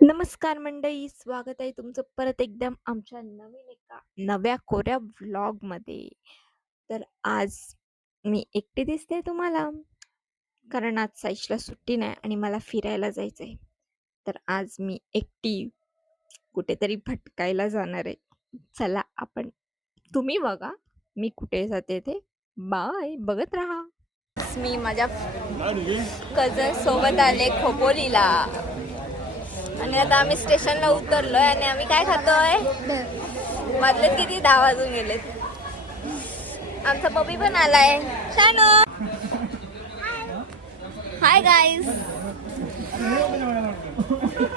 नमस्कार मंडळी, स्वागत आहे तुमचं परत एकदम आमच्या नवीन एका नव्या कोऱ्या व्लॉगमध्ये. तर आज मी एकटी दिसते तुम्हाला, कारण आज साईशला सुट्टी नाही आणि मला फिरायला जायचं आहे. तर आज मी एकटी कुठेतरी भटकायला जाणार आहे. चला आपण तुम्ही बघा मी कुठे जाते ते. बाय, बघत राहा. मी माझ्या कझन सोबत आले खोपोलीला आणि आता आम्ही स्टेशनला उतरलोय आणि आम्ही काय खातोय. वाजलेत किती 10 वाजून गेलेत. आमचा पप्पी पण आलाय. शानो, हाय गाईज.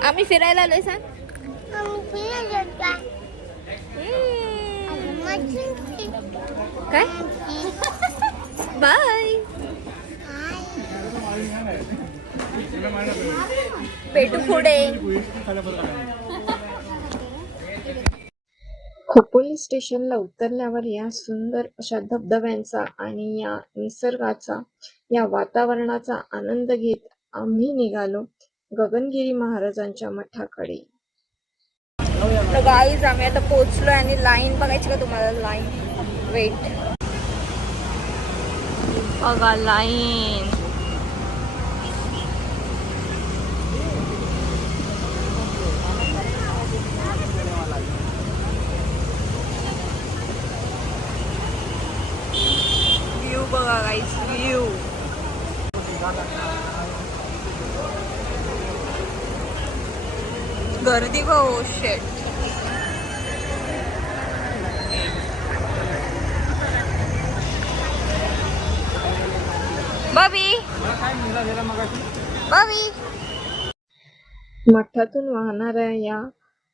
आम्ही फिरायला आलोय. सांग काय. बाय, पेटू पुढे. खोपोली स्टेशनला उतरल्यावर या सुंदर अशा धबधब्यांचा आणि या निसर्गाचा, या वातावरणाचा आनंद घेत आम्ही निघालो गगनगिरी महाराजांच्या मठाकडे. तर गाईज आम्ही आता पोहोचलोय आणि लाईन बघायची का तुम्हाला. लाईन, वेट बघा लाईन. व्ह्यू बघा गाईज, व्ह्यू. गर्दी बघ. ओ शेट. बबी, बबी. मठातून वाहणाऱ्या या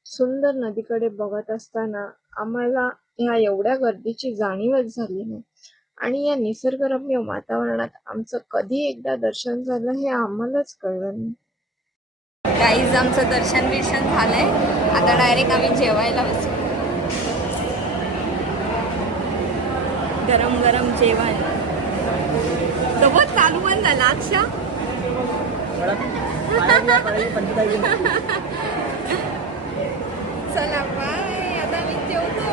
सुंदर नदीकडे बघत असताना आम्हाला ह्या एवढ्या गर्दीची जाणीवच झाली नाही आणि या निसर्गरम्य वातावरणात आमचं कधी एकदा दर्शन झालं हे आम्हालाच कळलं नाही. गाईज आमचं दर्शन झालंय. आता डायरेक्ट आम्ही जेवायला बसू. गरम गरम जेवण. सोबत चालू पण झाला. अक्षा चला बाय, आता मी जेवतो.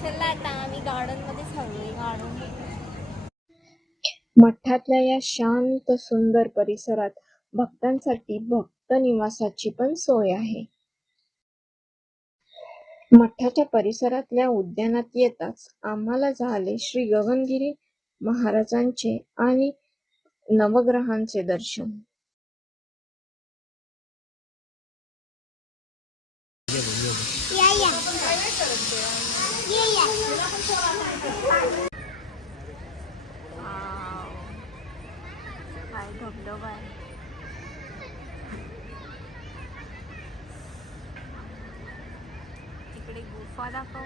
चला आता आम्ही गार्डन मध्ये चाललोय. गार्डन मठातल्या या शांत सुंदर परिसरात भक्तांसाठी भक्त निवासाची पण सोय आहे. मठाच्या परिसरातल्या उद्यानात येताच आम्हाला झाले श्री गगनगिरी महाराजांचे आणि नवग्रहांचे दर्शन. काय धबधबा आहे. इकडे गुफा दाखव.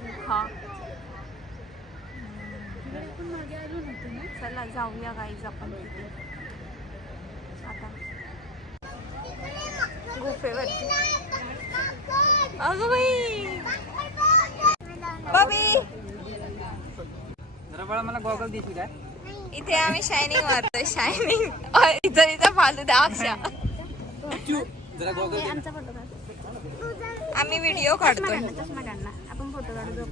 गुफा. चला जाऊया गाईज आपण तिथे आता गुफेवरती. अगं बाई, बबी मला गॉगल देशील काय. इथे आम्ही शायनिंग मारतोय. शायनिंग इथं फालतू अक्षा. आम्ही व्हिडिओ काढतोय. आपण फोटो काढू.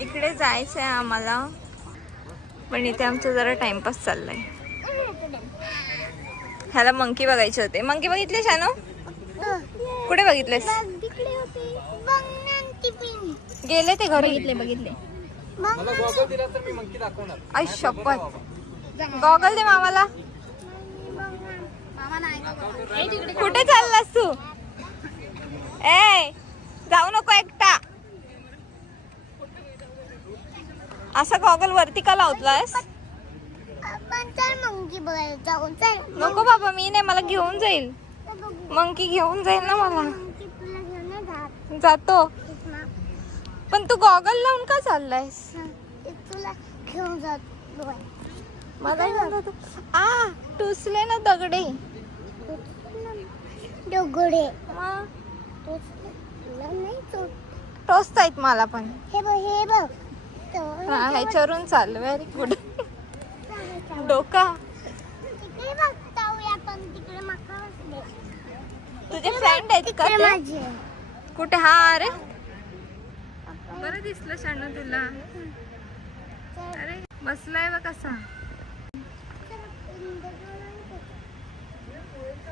इकडे जायचंय आम्हाला, पण इथे आमचं जरा टाइमपास चाललाय. ह्याला मंकी बघायचे होते. मंकी बघितले शानो? कुठे बघितलेस? गेले ते घरी. बघितले. मला गॉगल दिला तर मी मंकी दाखवणार. आई शपथ. गॉगल दे मामाला. कुठे चाललास तू? ए, जाऊ नको एकटा. असा गॉगल वरती का लावतलास? नको बाबा, मी नाही. मला घेऊन जाईल मंकी. घेऊन जाईल ना मला. जातो. पण तू गॉगल लावून का चाललायस? मला टुसले ना दगडे. डोगरे मग नाही टोचत आहेत मला पण. हे बघ ह्याच्यावरून चाल. Very good. डोका. तिकडे बघ जाऊया आपण तिकडे मका बसले. तुझे फ्रेंड आहेत का ते? माझे कुठे? हा अरे बरं दिसलं शाणू तुला. अरे बसलाय बघ कसा.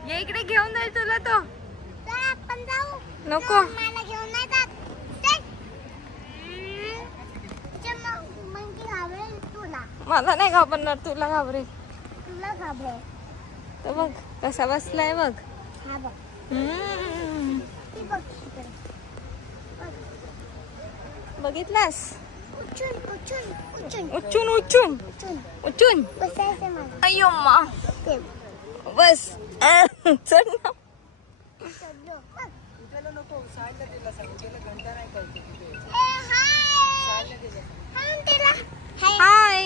ये इकडे घेऊन जाईल तुला तो. आपण जाऊ. नको मला घेऊन नाही जात. मग घाबरेल तुला. मला नाही घाबरणार, तुला घाबरेल. तुला घाबरेल. तर बघ कसा बसलाय बघ. हा बघ. ती बघ तिकडे. बघितलास? उचून उचून उचून उचून उचून उचून उचून. बसायचं मला. अय्यो मा. ते बस चढ ना. हाय.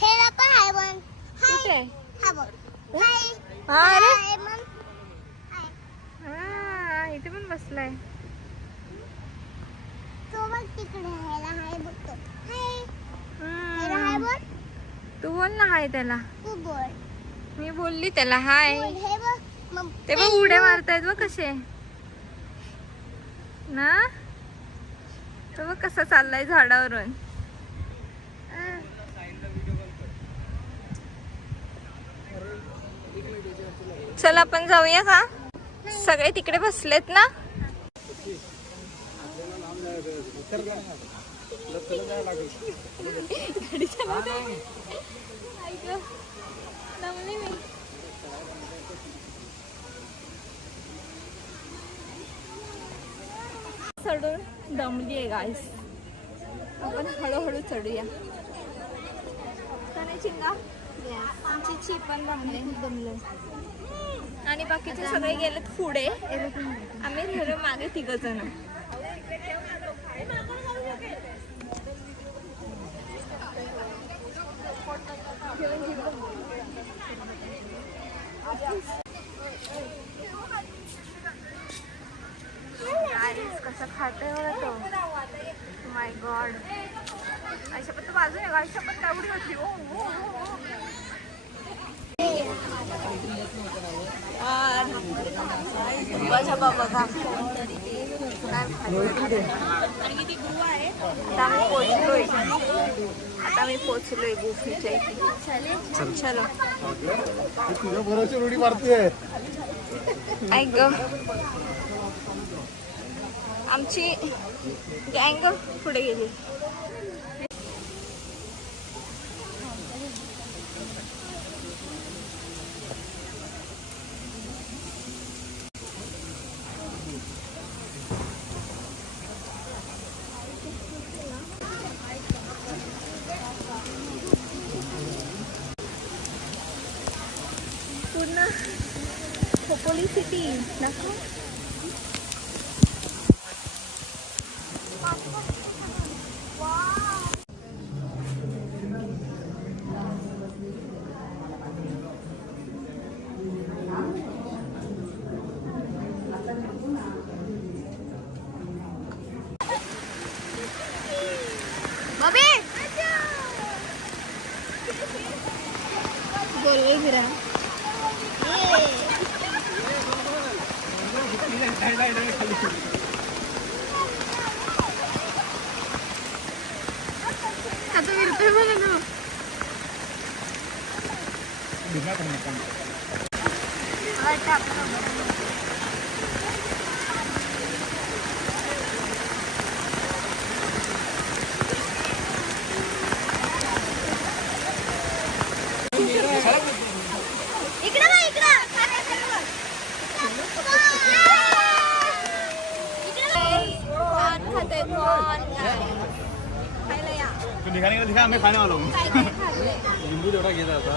हेला पण हाय बन. कुठे? हा बघ. हाय. हा अरे हाय मन. हाय. हा इथे पण बसलाय. तो बघ तिकडे हेला हाय बघतो. हाय. हेला हाय बोल. तू बोल ना हाय त्याला. तू बोल. मी बोलली त्याला हाय. बोल. हे बघ. मग ते बघ उड्या मारतायत बघ कसे ना. तो बघ कसा चाललाय झाडावरून. चल आपण जाऊया का? सगळे तिकडे बसलेत ना. गाडी चालवते. ऐक दमली मी. चढून दमली आहे गाईस. आपण हळूहळू चढूया. चिंगा आमची ची पण दमले आणि बाकीचे सगळे गेलेत पुढे. आम्ही राहिलो मागे 3 जण. कसं खातोय बघा तो. माय गॉड. आयशा पण बाजूने. आयशा पण तेवढी होती. बघा बघा आता मी पोचलोय गुफीच्या इथे. चलो उडी मारते. ऐक ग आमची गँग पुढे गेली. पूर्ण खोपोली सिटी दाखव. गोल गोल फिरा. आता फिरतोय बघा ना. दिखाने का दिखा. मैं खाने वाला हूँ. नींबू थोड़ा घेता होता.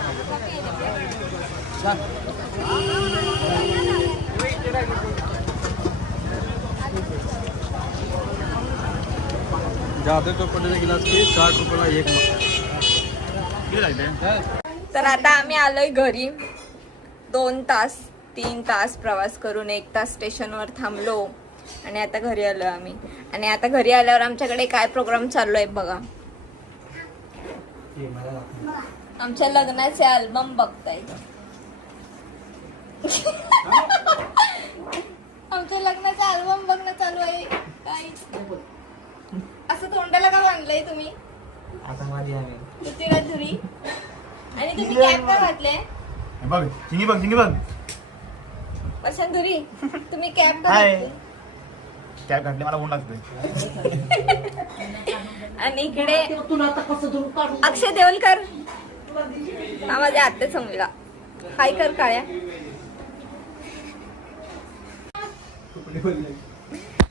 जाते तो पडलेल्या गिलास की 60 रुपयाला 1 मग. तर आता आम्ही आलोय घरी. 2 तास 3 तास प्रवास करून 1 तास स्टेशनवर थांबलो आणि आता घरी आलो आम्ही. आणि आता घरी आल्यावर आमच्याकडे काय प्रोग्राम चालू आहे बघा. आमच्या लग्नाचे अल्बम बघताय. आमच्या लग्नाचा अल्बम बघणं चालू आहे. काय असं तोंडाला का बांधलंय तुम्ही? आता माझी आम्ही तुतीला धुरी. आणि तुम्ही कॅप का घातले? बघ चिंगी बघ चिंगी बघ. वसंत धुरी तुम्ही कॅप का हाय. घातले? कॅब घातली मला ऊन लागतंय. आणि इकडे अक्षय देवलकर हा माझ्या आत्याचा मुलगा. हाय कर काळ्या.